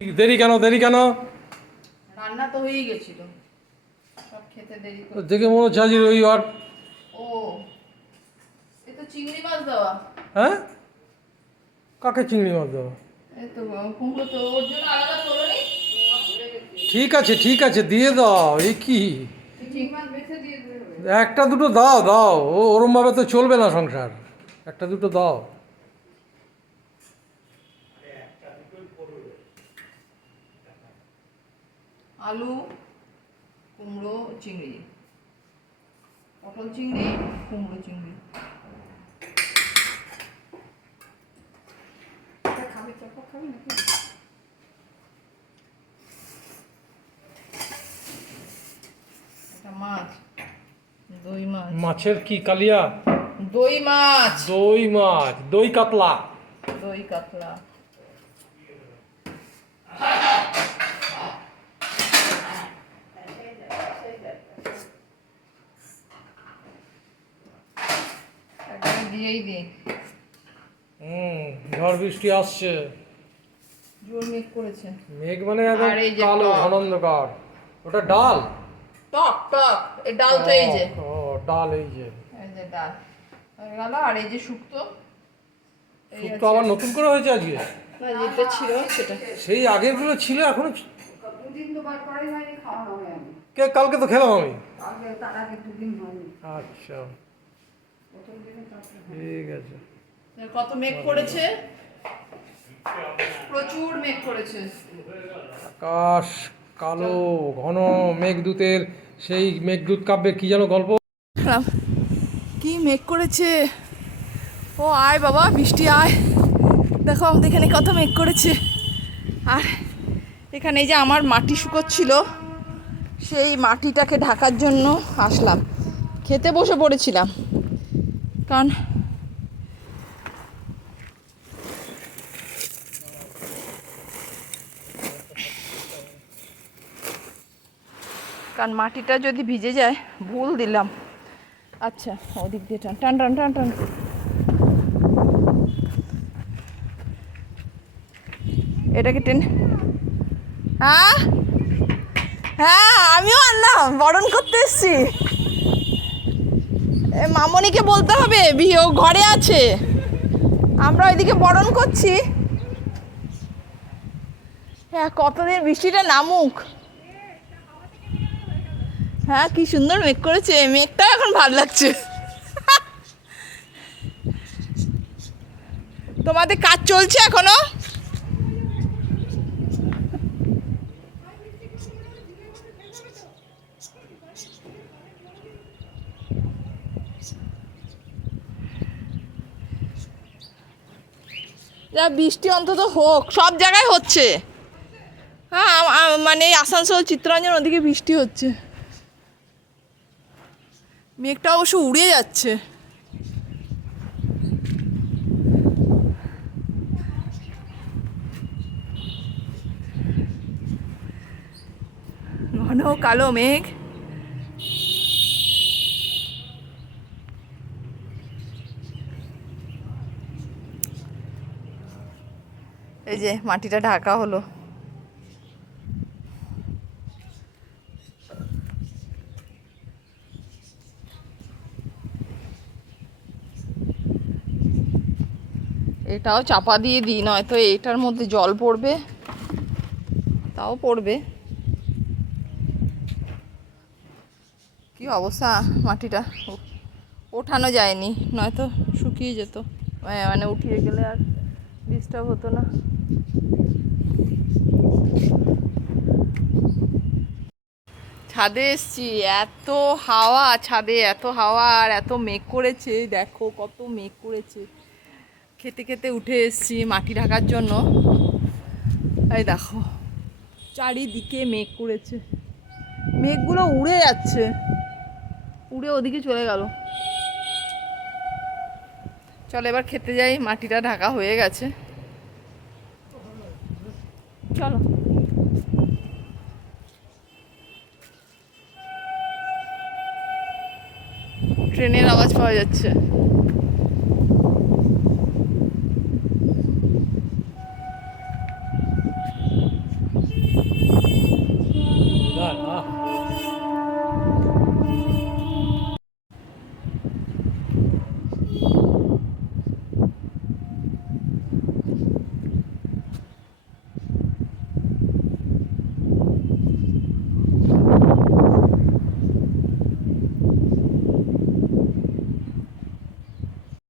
দেরি কেন দেরি কেন? রান্না তো হয়েই গেছিল। সব খেতে দেরি করে। দেখে মনে হচ্ছে আজ রবিবার ও এ তো চিংড়ি মাছ দেওয়া। হ্যাঁ? কাকে চিংড়ি মাছ দেবো এই তো কুমড়ো তো ওর জন্য আলাদা তোলনি? ঠিক আছে ঠিক আছে দিয়ে দাও এই কি? একটা দুটো দাও দাও ও ওরমভাবে তো চলবে না সংসার। একটা দুটো দাও। আলু কুমড়ো চিংড়ি। পটল চিংড়ি কুমড়ো চিংড়ি। খাবি চপক খাবি নাকি? মাছ দই মাছ। মাছের কি কালিয়া? দই মাছ। দই মাছ দই কাতলা। দই কাতলা। দিয়েই হুম ঝড় বৃষ্টি আসছে। জোর মেঘ করেছে। মেঘ মানে একদম আর এই যে কালো। ঘনন্ধকার ওটা ডাল? টক টক এই ডাল তো এই যে। ও ডাল এই যে। এই যে ডাল। হয়ে গেল আর এই যে শুক্তো? এই শুক্তো আবার নতুন করে হয়েছে আজকে? না যেটা ছিল সেটা। সেই আগেরগুলো ছিল এখনও কে কালকে তো খেলাম আমি। আগে তার আগে দুদিন হয়নি। আচ্ছা। ঠিক আছে। কত মেঘ করেছে? প্রচুর মেঘ করেছে। আকাশ কালো ঘন মেঘদূতের সেই মেঘদূত কাব্যের কি যেন গল্প? কি মেঘ করেছে? ও আয় বাবা বৃষ্টি আয়। দেখো আমাদের এখানে কত মেঘ করেছে। আর এখানে এই যে আমার মাটি শুকোচ্ছিল সেই মাটিটাকে ঢাকার জন্য আসলাম। খেতে বসে পড়েছিলাম। কারণ কারণ মাটিটা যদি ভিজে যায়, ভুল দিলাম। আচ্ছা ওদিক দিয়ে টান টান টান টান টান। এটাকে টেন হ্যাঁ? হ্যাঁ আমিও আনলাম, বরণ করতে এসছি। মামনিকে বলতে হবে বি- ও ঘরে আছে। আমরা ওইদিকে বরণ করছি। হ্যাঁ কতদিন বৃষ্টিটা নামুক। হ্যাঁ কি সুন্দর মেঘ করেছে মেঘটা এখন ভালো লাগছে। তোমাদের কাজ চলছে এখনও? যা বৃষ্টি অন্তত হোক, সব জায়গায় হচ্ছে। হ্যাঁ মানে আসানসোল, চিত্তরঞ্জন ওদিকে বৃষ্টি হচ্ছে। মেঘটা অবশ্য উড়ে যাচ্ছে। ঘন কালো মেঘ। এই যে মাটিটা ঢাকা হলো। এটাও চাপা দিয়ে দিই, নয়তো এটার মধ্যে জল পড়বে। তাও পড়বে। কি অবস্থা মাটিটা? ওঠানো যায়নি, নয়তো শুকিয়ে যেত। মানে- মানে উঠিয়ে গেলে আর ডিস্টার্ব হতো না। ছাদে এসছি, এত হাওয়া, ছাদে এত হাওয়া আর এত মেঘ করেছে, দেখো কত মেঘ করেছে। খেতে খেতে উঠে এসছি মাটি ঢাকার জন্য। এই দেখো, চারিদিকে মেঘ করেছে। মেঘগুলো উড়ে যাচ্ছে, উড়ে ওদিকে চলে গেল। চলো এবার খেতে যাই, মাটিটা ঢাকা হয়ে গেছে। চলো। ট্রেনের আওয়াজ পাওয়া যাচ্ছে।